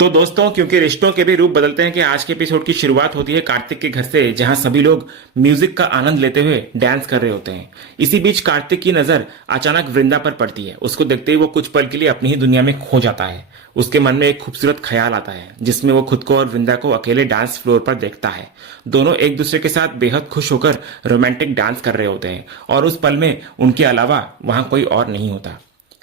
तो दोस्तों, क्योंकि रिश्तों के भी रूप बदलते हैं कि आज के एपिसोड की शुरुआत होती है कार्तिक के घर से, जहां सभी लोग म्यूजिक का आनंद लेते हुए डांस कर रहे होते हैं। इसी बीच कार्तिक की नजर अचानक वृंदा पर पड़ती है। उसको देखते ही वो कुछ पल के लिए अपनी ही दुनिया में खो जाता है। उसके मन में एक खूबसूरत ख्याल आता है जिसमें वो खुद को और वृंदा को अकेले डांस फ्लोर पर देखता है। दोनों एक दूसरे के साथ बेहद खुश होकर रोमांटिक डांस कर रहे होते हैं और उस पल में उनके अलावा वहां कोई और नहीं होता।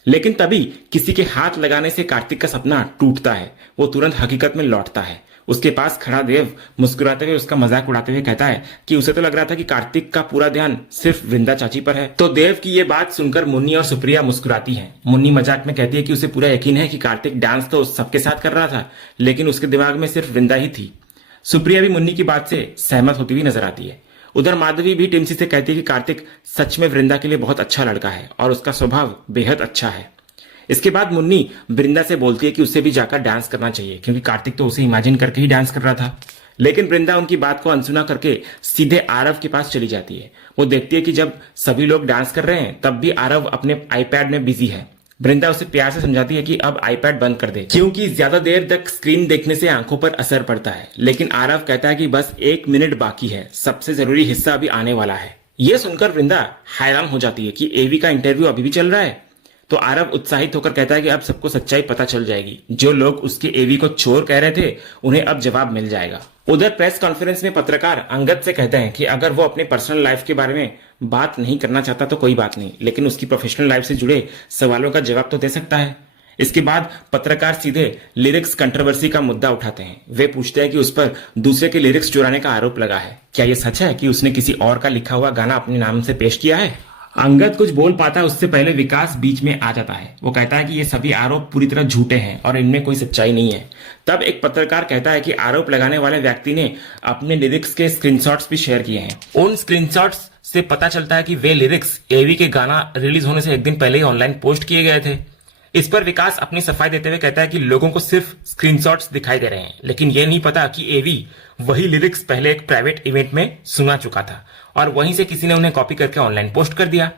लेकिन तभी किसी के हाथ लगाने से कार्तिक का सपना टूटता है। वो तुरंत हकीकत में लौटता है। उसके पास खड़ा देव मुस्कुराते हुए उसका मजाक उड़ाते हुए कहता है कि उसे तो लग रहा था कि कार्तिक का पूरा ध्यान सिर्फ वृंदा चाची पर है। तो देव की ये बात सुनकर मुन्नी और सुप्रिया मुस्कुराती हैं। मुन्नी मजाक में कहती है कि उसे पूरा यकीन है कि कार्तिक डांस तो सबके साथ कर रहा था, लेकिन उसके दिमाग में सिर्फ वृंदा ही थी। सुप्रिया भी मुन्नी की बात से सहमत होती हुई नजर आती है। उधर माधवी भी टिम्सी से कहती है कि कार्तिक सच में वृंदा के लिए बहुत अच्छा लड़का है और उसका स्वभाव बेहद अच्छा है। इसके बाद मुन्नी वृंदा से बोलती है कि उसे भी जाकर डांस करना चाहिए, क्योंकि कार्तिक तो उसे इमेजिन करके ही डांस कर रहा था। लेकिन वृंदा उनकी बात को अनसुना करके सीधे आरव के पास चली जाती है। वो देखती है कि जब सभी लोग डांस कर रहे हैं तब भी आरव अपने आईपैड में बिजी है। वृंदा उसे प्यार से समझाती है कि अब आईपैड बंद कर दे, क्योंकि ज्यादा देर तक स्क्रीन देखने से आंखों पर असर पड़ता है। लेकिन आरव कहता है कि बस 1 मिनट बाकी है, सबसे जरूरी हिस्सा अभी आने वाला है। यह सुनकर वृंदा हैरान हो जाती है कि एवी का इंटरव्यू अभी भी चल रहा है। तो आरव उत्साहित होकर कहता है कि अब सबको सच्चाई पता चल जाएगी। जो लोग उसके एवी को चोर कह रहे थे उन्हें अब जवाब मिल जाएगा। उधर प्रेस कॉन्फ्रेंस में पत्रकार अंगद से कहते हैं कि अगर वो अपने पर्सनल लाइफ के बारे में बात नहीं करना चाहता तो कोई बात नहीं, लेकिन उसकी प्रोफेशनल लाइफ से जुड़े सवालों का जवाब तो दे सकता है। इसके बाद पत्रकार सीधे लिरिक्स कंट्रोवर्सी का मुद्दा उठाते हैं। वे पूछते हैं कि उस पर दूसरे के लिरिक्स चुराने का आरोप लगा है। क्या यह सच है कि उसने किसी और का लिखा हुआ गाना अपने नाम से पेश किया है? अंगद कुछ बोल पाता है उससे पहले विकास बीच में आ जाता है। वो कहता है कि ये सभी आरोप पूरी तरह झूठे हैं और इनमें कोई सच्चाई नहीं है। तब एक पत्रकार कहता है कि आरोप लगाने वाले व्यक्ति ने अपने लिरिक्स के स्क्रीनशॉट्स भी शेयर किए हैं। उन स्क्रीनशॉट्स से पता चलता है कि वे लिरिक्स एवी के गाना रिलीज होने से एक दिन पहले ही ऑनलाइन पोस्ट किए गए थे। इस पर विकास अपनी सफाई देते हुए कहता है कि लोगों को सिर्फ स्क्रीनशॉट्स दिखाई दे रहे हैं, लेकिन ये नहीं पता कि एवी वही लिरिक्स पहले एक प्राइवेट इवेंट में सुना चुका था और वहीं से किसी ने उन्हें कॉपी करके ऑनलाइन पोस्ट कर दिया।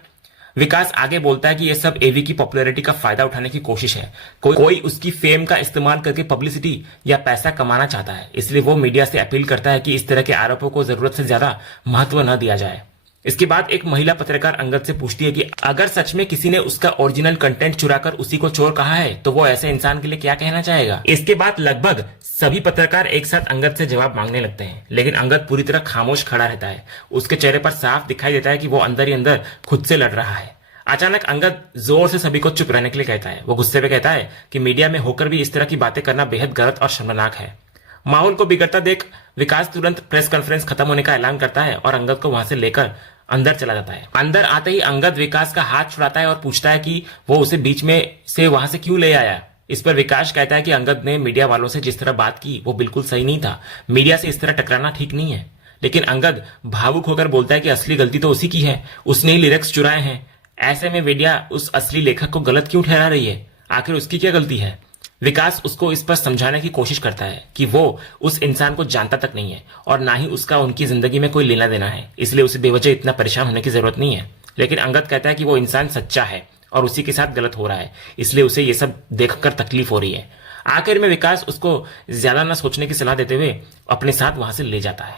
विकास आगे बोलता है कि यह सब एवी की पॉपुलैरिटी का फायदा उठाने की कोशिश है। कोई उसकी फेम का इस्तेमाल करके पब्लिसिटी या पैसा कमाना चाहता है, इसलिए वो मीडिया से अपील करता है कि इस तरह के आरोपों को जरूरत से ज्यादा महत्व न दिया जाए। इसके बाद एक महिला पत्रकार अंगद से पूछती है कि अगर सच में किसी ने उसका ओरिजिनल कंटेंट चुराकर उसी को चोर कहा है तो वो ऐसे इंसान के लिए क्या कहना चाहेगा। इसके बाद लगभग सभी पत्रकार एक साथ अंगद से जवाब मांगने लगते हैं, लेकिन अंगद पूरी तरह खामोश खड़ा रहता है। उसके चेहरे पर साफ दिखाई देता है कि वो अंदर ही अंदर खुद से लड़ रहा है। अचानक अंगद जोर से सभी को चुप रहने के लिए कहता है। वो गुस्से में कहता है कि मीडिया में होकर भी इस तरह की बातें करना बेहद गलत और शर्मनाक है। माहौल को बिगड़ता देख विकास तुरंत प्रेस कॉन्फ्रेंस खत्म होने का ऐलान करता है और अंगद को वहां से लेकर अंदर चला जाता है। अंदर आते ही अंगद विकास का हाथ छुड़ाता है और पूछता है कि वो उसे बीच में से वहां से क्यों ले आया। इस पर विकास कहता है कि अंगद ने मीडिया वालों से जिस तरह बात की वो बिल्कुल सही नहीं था। मीडिया से इस तरह टकराना ठीक नहीं है। लेकिन अंगद भावुक होकर बोलता है कि असली गलती तो उसी की है, उसने ही लिरिक्स चुराए हैं। ऐसे में मीडिया उस असली लेखक को गलत क्यों ठहरा रही है? आखिर उसकी क्या गलती है? विकास उसको इस पर समझाने की कोशिश करता है कि वो उस इंसान को जानता तक नहीं है और ना ही उसका उनकी जिंदगी में कोई लेना देना है, इसलिए उसे बेवजह इतना परेशान होने की जरूरत नहीं है। लेकिन अंगद कहता है कि वो इंसान सच्चा है और उसी के साथ गलत हो रहा है, इसलिए उसे ये सब देखकर तकलीफ हो रही है। आखिर में विकास उसको ज्यादा न सोचने की सलाह देते हुए अपने साथ वहां से ले जाता है।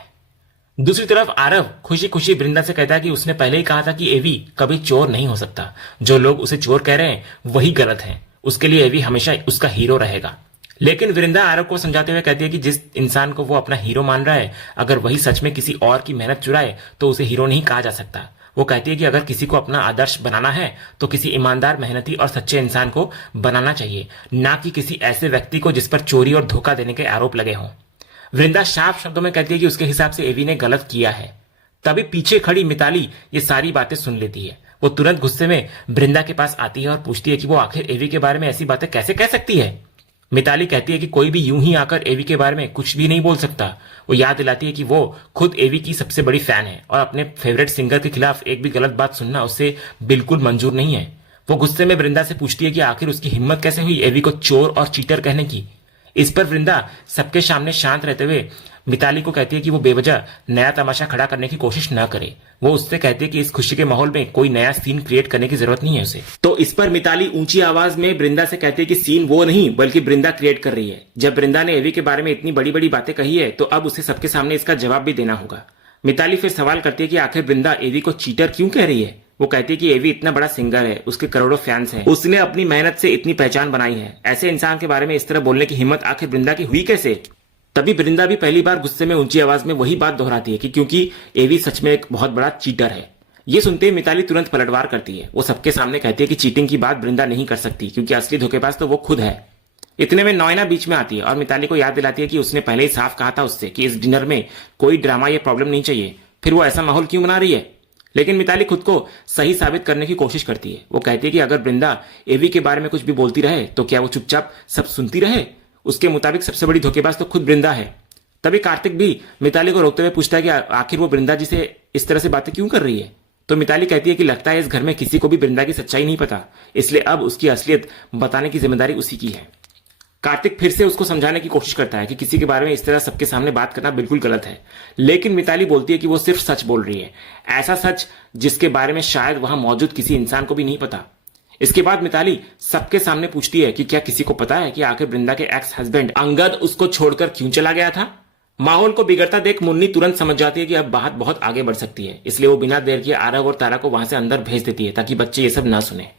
दूसरी तरफ आरव खुशी खुशी वृंदा से कहता है कि उसने पहले ही कहा था कि एवी कभी चोर नहीं हो सकता। जो लोग उसे चोर कह रहे हैं वही गलत है। उसके लिए एवी हमेशा उसका हीरो रहेगा। लेकिन वृंदा आरव को समझाते हुए कहती है कि जिस इंसान को वो अपना हीरो मान रहा है, अगर वही सच में किसी और की मेहनत चुराए तो उसे हीरो नहीं कहा जा सकता। वो कहती है कि अगर किसी को अपना आदर्श बनाना है तो किसी ईमानदार, मेहनती और सच्चे इंसान को बनाना चाहिए, ना कि किसी ऐसे व्यक्ति को जिस पर चोरी और धोखा देने के आरोप लगे हों। वृंदा साफ शब्दों में कहती है कि उसके हिसाब से एवी ने गलत किया है। तभी पीछे खड़ी मिताली ये सारी बातें सुन लेती है। वो तुरंत गुस्से में वृंदा के पास आती है और पूछती है कि वो आखिर एवी के बारे में ऐसी बातें कैसे कह सकती है। मिताली कहती है कि कोई भी यूं ही आकर एवी के बारे में कुछ भी नहीं बोल सकता। वो याद दिलाती है कि वो खुद एवी की सबसे बड़ी फैन है और अपने फेवरेट सिंगर के खिलाफ एक भी गलत बात सुनना उसे बिल्कुल मंजूर नहीं है। वो गुस्से में वृंदा से पूछती है कि आखिर उसकी हिम्मत कैसे हुई एवी को चोर और चीटर कहने की। इस पर वृंदा सबके सामने शांत रहते हुए मिताली को कहती है कि वो बेवजह नया तमाशा खड़ा करने की कोशिश ना करे। वो उससे कहती है कि इस खुशी के माहौल में कोई नया सीन क्रिएट करने की जरूरत नहीं है उसे। तो इस पर मिताली ऊंची आवाज में वृंदा से कहती है कि सीन वो नहीं बल्कि वृंदा क्रिएट कर रही है। जब वृंदा ने एवी के बारे में इतनी बड़ी बड़ी बातें कही है तो अब उसे सबके सामने इसका जवाब भी देना होगा। मिताली फिर सवाल करती है कि आखिर वृंदा एवी को चीटर क्यों कह रही है। वो कहती है कि एवी इतना बड़ा सिंगर है, उसके करोड़ों फैंस हैं, उसने अपनी मेहनत से इतनी पहचान बनाई है, ऐसे इंसान के बारे में इस तरह बोलने की हिम्मत आखिर वृंदा की हुई कैसे। तभी वृंदा भी पहली बार गुस्से में ऊंची आवाज में वही बात दोहराती है कि क्योंकि एवी सच में एक बहुत बड़ा चीटर है। ये सुनते ही मिताली तुरंत पलटवार करती है। वो सबके सामने कहती है कि चीटिंग की बात वृंदा नहीं कर सकती क्योंकि असली धोखेबाज तो वो खुद है। इतने में नॉयना बीच में आती है और मिताली को याद दिलाती है कि उसने पहले ही साफ कहा था उससे कि इस डिनर में कोई ड्रामा या प्रॉब्लम नहीं चाहिए, फिर वो ऐसा माहौल क्यों बना रही है। लेकिन मिताली खुद को सही साबित करने की कोशिश करती है। वो कहती है कि अगर वृंदा एवी के बारे में कुछ भी बोलती रहे तो क्या वो चुपचाप सब सुनती रहे। उसके मुताबिक सबसे बड़ी धोखेबाज तो खुद वृंदा है। तभी कार्तिक भी मिताली को रोकते हुए पूछता है कि आखिर वो वृंदा जी से इस तरह से बातें क्यों कर रही है। तो मिताली कहती है कि लगता है इस घर में किसी को भी वृंदा की सच्चाई नहीं पता, इसलिए अब उसकी असलियत बताने की जिम्मेदारी उसी की है। कार्तिक फिर से उसको समझाने की कोशिश करता है कि किसी के बारे में इस तरह सबके सामने बात करना बिल्कुल गलत है, लेकिन मिताली बोलती है कि वो सिर्फ सच बोल रही है, ऐसा सच जिसके बारे में शायद वहां मौजूद किसी इंसान को भी नहीं पता। इसके बाद मिताली सबके सामने पूछती है कि क्या किसी को पता है कि आखिर वृंदा के एक्स हस्बैंड अंगद उसको छोड़कर क्यों चला गया था। माहौल को बिगड़ता देख मुन्नी तुरंत समझ जाती है कि अब बात बहुत आगे बढ़ सकती है, इसलिए वो बिना देर किए आरव और तारा को वहां से अंदर भेज देती है ताकि बच्चे ये सब ना सुने।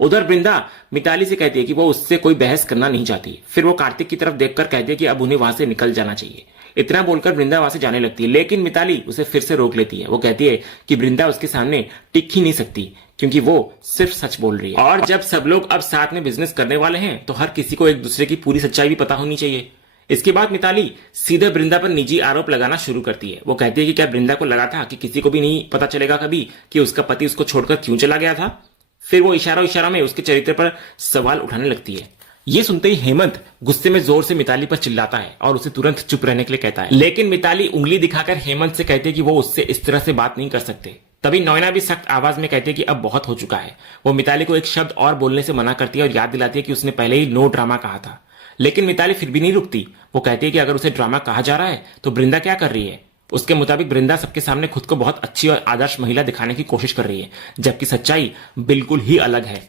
उधर वृंदा मिताली से कहती है कि वो उससे कोई बहस करना नहीं चाहती। फिर वो कार्तिक की तरफ देखकर कहती है कि अब उन्हें वहां से निकल जाना चाहिए। इतना बोलकर वृंदा वहां से जाने लगती है, लेकिन मिताली उसे फिर से रोक लेती है। वो कहती है कि वृंदा उसके सामने टिक ही नहीं सकती क्योंकि वो सिर्फ सच बोल रही है, और जब सब लोग अब साथ में बिजनेस करने वाले हैं तो हर किसी को एक दूसरे की पूरी सच्चाई भी पता होनी चाहिए। इसके बाद मिताली सीधे वृंदा पर निजी आरोप लगाना शुरू करती है। वो कहती है कि क्या वृंदा को लगा था कि किसी को भी नहीं पता चलेगा कभी कि उसका पति उसको छोड़कर क्यों चला गया था। फिर वो इशारा में उसके चरित्र पर सवाल उठाने लगती है। ये सुनते ही हेमंत गुस्से में जोर से मिताली पर चिल्लाता है और उसे तुरंत चुप रहने के लिए कहता है, लेकिन मिताली उंगली दिखाकर हेमंत से कहती है कि वो उससे इस तरह से बात नहीं कर सकते। तभी नॉयना भी सख्त आवाज में कहती है कि अब बहुत हो चुका है। वो मिताली को एक शब्द और बोलने से मना करती है और याद दिलाती है कि उसने पहले ही नो ड्रामा कहा था, लेकिन मिताली फिर भी नहीं रुकती। वो कहती है कि अगर उसे ड्रामा कहा जा रहा है तो वृंदा क्या कर रही है। उसके मुताबिक वृंदा सबके सामने खुद को बहुत अच्छी और आदर्श महिला दिखाने की कोशिश कर रही है, जबकि सच्चाई बिल्कुल ही अलग है।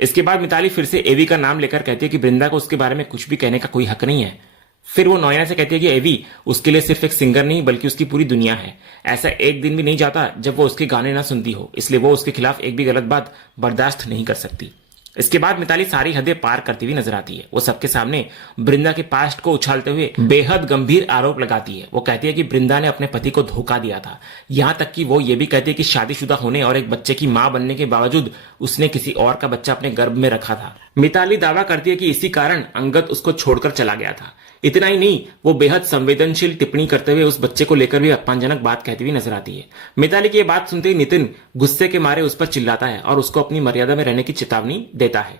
इसके बाद मिताली फिर से एवी का नाम लेकर कहती है कि वृंदा को उसके बारे में कुछ भी कहने का कोई हक नहीं है। फिर वो नॉयना से कहती है कि एवी उसके लिए सिर्फ एक सिंगर नहीं बल्कि उसकी पूरी दुनिया है। ऐसा एक दिन भी नहीं जाता जब वो उसके गाने ना सुनती हो, इसलिए वो उसके खिलाफ एक भी गलत बात बर्दाश्त नहीं कर सकती। इसके बाद मिताली सारी हदें पार करती हुई नजर आती है। वो सबके सामने वृंदा के पास्ट को उछालते हुए बेहद गंभीर आरोप लगाती है। वो कहती है कि वृंदा ने अपने पति को धोखा दिया था, यहां तक कि वो ये भी कहती है कि शादीशुदा होने और एक बच्चे की मां बनने के बावजूद उसने किसी और का बच्चा अपने गर्भ में रखा था। मिताली दावा करती है कि इसी कारण अंगद उसको छोड़कर चला गया था। इतना ही नहीं, वो बेहद संवेदनशील टिप्पणी करते हुए उस बच्चे को लेकर भी अपमानजनक बात कहती हुई नजर आती है। मिताली की ये बात सुनते ही नितिन गुस्से के मारे उस पर चिल्लाता है और उसको अपनी मर्यादा में रहने की चेतावनी देता है।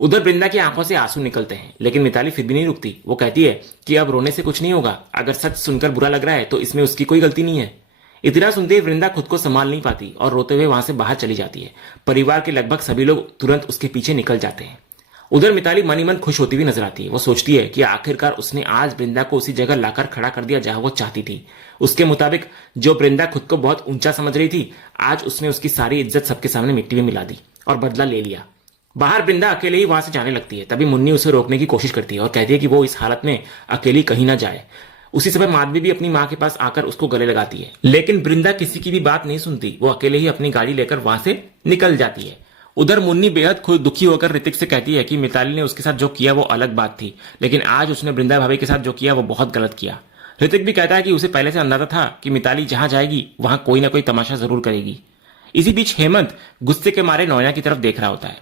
उधर वृंदा की आंखों से आंसू निकलते हैं, लेकिन मिताली फिर भी नहीं रुकती। वो कहती है कि अब रोने से कुछ नहीं होगा, अगर सच सुनकर बुरा लग रहा है तो इसमें उसकी कोई गलती नहीं है। इतना सुनते ही वृंदा खुद को संभाल नहीं पाती और रोते हुए वहां से बाहर चली जाती है। परिवार के लगभग सभी लोग तुरंत उसके पीछे निकल जाते हैं। उधर मिताली मन ही मन खुश होती हुई नजर आती है। वो सोचती है कि आखिरकार उसने आज वृंदा को उसी जगह लाकर खड़ा कर दिया जहां वो चाहती थी। उसके मुताबिक जो वृंदा खुद को बहुत ऊंचा समझ रही थी, आज उसने उसकी सारी इज्जत सबके सामने मिट्टी में मिला दी और बदला ले लिया। बाहर वृंदा अकेले ही वहां से जाने लगती है। तभी मुन्नी उसे रोकने की कोशिश करती है और कहती है कि वो इस हालत में अकेली कहीं ना जाए। उसी समय माधवी भी अपनी मां के पास आकर उसको गले लगाती है, लेकिन वृंदा किसी की भी बात नहीं सुनती। वो अकेले ही अपनी गाड़ी लेकर वहां से निकल जाती है। उधर मुन्नी बेहद खुद दुखी होकर ऋतिक से कहती है कि मिताली ने उसके साथ जो किया वो अलग बात थी, लेकिन आज उसने वृंदा भाभी के साथ जो किया वो बहुत गलत किया। ऋतिक भी कहता है कि उसे पहले से अंदाजा था कि मिताली जहां जाएगी वहां कोई ना कोई तमाशा जरूर करेगी। इसी बीच हेमंत गुस्से के मारे नॉयना की तरफ देख रहा होता है।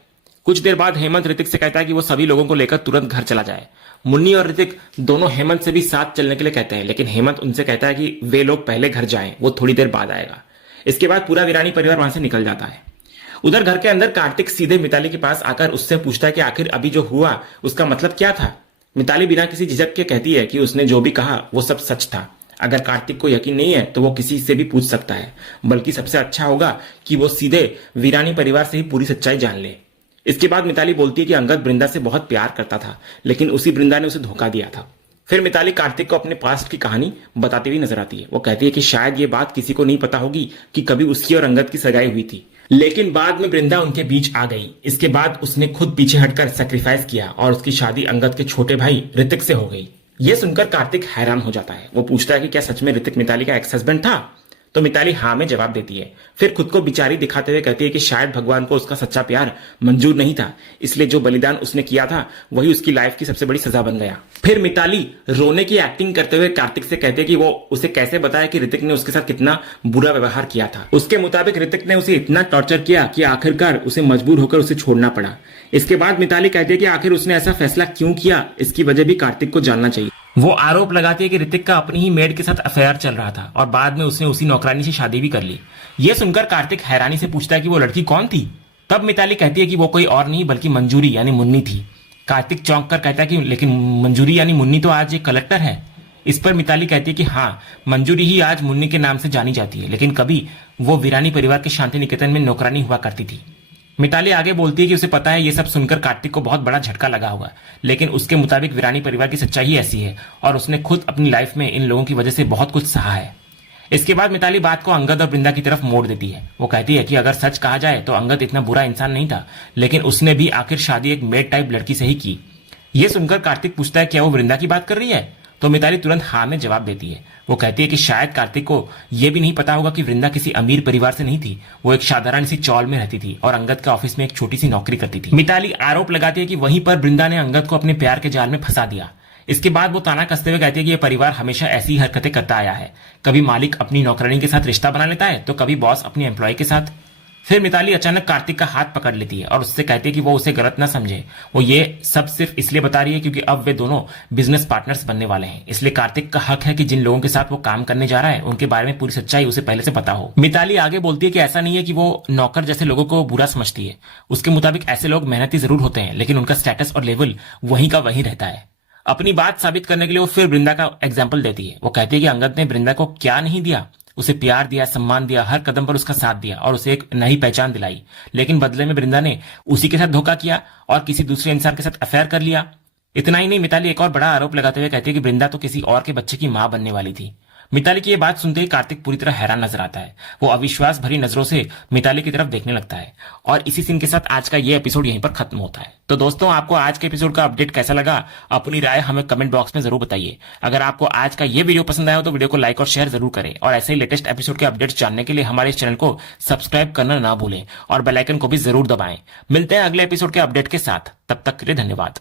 कुछ देर बाद हेमंत ऋतिक से कहता है कि वो सभी लोगों को लेकर तुरंत घर चला जाए। मुन्नी और ऋतिक दोनों हेमंत से भी साथ चलने के लिए कहते हैं, लेकिन हेमंत उनसे कहता है कि वे लोग पहले घर जाएं, वो थोड़ी देर बाद आएगा। इसके बाद पूरा वीरानी परिवार वहां से निकल जाता है। उधर घर के अंदर कार्तिक सीधे मिताली के पास आकर उससे पूछता है कि आखिर अभी जो हुआ उसका मतलब क्या था। मिताली बिना किसी झिझक के कहती है कि उसने जो भी कहा वो सब सच था। अगर कार्तिक को यकीन नहीं है तो वो किसी से भी पूछ सकता है, बल्कि सबसे अच्छा होगा कि वो सीधे वीरानी परिवार से ही पूरी सच्चाई जान ले। इसके बाद मिताली बोलती है कि अंगद वृंदा से बहुत प्यार करता था, लेकिन उसी वृंदा ने उसे धोखा दिया था। फिर मिताली कार्तिक को अपने पास्ट की कहानी बताती हुई नजर आती है। वो कहती है कि शायद ये बात किसी को नहीं पता होगी कि कभी उसकी और अंगद की सगाई हुई थी, लेकिन बाद में वृंदा उनके बीच आ गई। इसके बाद उसने खुद पीछे हटकर सेक्रीफाइस किया और उसकी शादी अंगद के छोटे भाई ऋतिक से हो गई। यह सुनकर कार्तिक हैरान हो जाता है। वो पूछता है कि क्या सच में ऋतिक मिताली का एक्स हस्बैंड था? तो मिताली हाँ में जवाब देती है। फिर खुद को बिचारी दिखाते हुए कहती है कि शायद भगवान को उसका सच्चा प्यार मंजूर नहीं था, इसलिए जो बलिदान उसने किया था वही उसकी लाइफ की सबसे बड़ी सजा बन गया। फिर मिताली रोने की एक्टिंग करते हुए कार्तिक से कहते हैं कि वो उसे कैसे बताया कि ऋतिक ने उसके साथ कितना बुरा व्यवहार किया था। उसके मुताबिक ऋतिक ने उसे इतना टॉर्चर किया कि आखिरकार उसे मजबूर होकर उसे छोड़ना पड़ा। इसके बाद मिताली कहती है कि आखिर उसने ऐसा फैसला क्यों किया, इसकी वजह भी कार्तिक को जानना चाहिए। वो आरोप लगाती है कि ऋतिक का अपनी ही मेड के साथ अफेयर चल रहा था और बाद में उसने उसी नौकरानी से शादी भी कर ली। ये सुनकर कार्तिक हैरानी से पूछता है कि वो लड़की कौन थी? तब मिताली कहती है कि वो कोई और नहीं बल्कि मंजूरी यानी मुन्नी थी। कार्तिक चौंक कर कहता है कि लेकिन मंजूरी यानी मुन्नी तो आज एक कलेक्टर है। इस पर मिताली कहती है कि हाँ, मंजूरी ही आज मुन्नी के नाम से जानी जाती है, लेकिन कभी वो वीरानी परिवार के शांति निकेतन में नौकरानी हुआ करती थी। मिताली आगे बोलती है कि उसे पता है ये सब सुनकर कार्तिक को बहुत बड़ा झटका लगा होगा, लेकिन उसके मुताबिक वीरानी परिवार की सच्चाई ही ऐसी है और उसने खुद अपनी लाइफ में इन लोगों की वजह से बहुत कुछ सहा है। इसके बाद मिताली बात को अंगद और वृंदा की तरफ मोड़ देती है। वो कहती है कि अगर सच कहा जाए तो अंगद इतना बुरा इंसान नहीं था, लेकिन उसने भी आखिर शादी एक मेड टाइप लड़की से ही की। ये सुनकर कार्तिक पूछता है क्या वो वृंदा की बात कर रही है? तो मिताली तुरंत हाँ में जवाब देती है। वो कहती है कि शायद कार्तिक को यह भी नहीं पता होगा कि वृंदा किसी अमीर परिवार से नहीं थी, वो एक साधारण सी चौल में रहती थी और अंगद के ऑफिस में एक छोटी सी नौकरी करती थी। मिताली आरोप लगाती है कि वहीं पर वृंदा ने अंगद को अपने प्यार के जाल में फंसा दिया। इसके बाद वो ताना कसते हुए कहती है कि यह परिवार हमेशा ऐसी हरकतें करता आया है, कभी मालिक अपनी नौकरानी के साथ रिश्ता बना लेता है तो कभी बॉस अपनी एम्प्लॉय के साथ। फिर मिताली अचानक कार्तिक का हाथ पकड़ लेती है और उससे कहती है कि वो उसे गलत ना समझे, वो ये सब सिर्फ इसलिए बता रही है क्योंकि अब वे दोनों बिजनेस पार्टनर्स बनने वाले हैं, इसलिए कार्तिक का हक है कि जिन लोगों के साथ वो काम करने जा रहा है उनके बारे में पूरी सच्चाई उसे पहले से पता हो। मिताली आगे बोलती है कि ऐसा नहीं है कि वो नौकर जैसे लोगों को बुरा समझती है। उसके मुताबिक ऐसे लोग मेहनती जरूर होते हैं, लेकिन उनका स्टेटस और लेवल वहीं का वहीं रहता है। अपनी बात साबित करने के लिए वो फिर वृंदा का एग्जाम्पल देती है। वो कहती है कि अंगद ने वृंदा को क्या नहीं दिया, उसे प्यार दिया, सम्मान दिया, हर कदम पर उसका साथ दिया और उसे एक नई पहचान दिलाई, लेकिन बदले में वृंदा ने उसी के साथ धोखा किया और किसी दूसरे इंसान के साथ अफेयर कर लिया। इतना ही नहीं, मिताली एक और बड़ा आरोप लगाते हुए कहती है कि वृंदा तो किसी और के बच्चे की मां बनने वाली थी। मिताली की यह बात सुनते ही कार्तिक पूरी तरह हैरान नजर आता है। वो अविश्वास भरी नजरों से मिताली की तरफ देखने लगता है और इसी सीन के साथ आज का ये एपिसोड यहीं पर खत्म होता है। तो दोस्तों, आपको आज के एपिसोड का अपडेट कैसा लगा? अपनी राय हमें कमेंट बॉक्स में जरूर बताइए। अगर आपको आज का ये वीडियो पसंद आया हो तो वीडियो को लाइक और शेयर जरूर करें और ऐसे ही लेटेस्ट एपिसोड के अपडेट्स जानने के लिए हमारे इस चैनल को सब्सक्राइब करना ना भूलें और बेल आइकन को भी जरूर दबाएं। मिलते हैं अगले एपिसोड के अपडेट के साथ, तब तक के लिए धन्यवाद।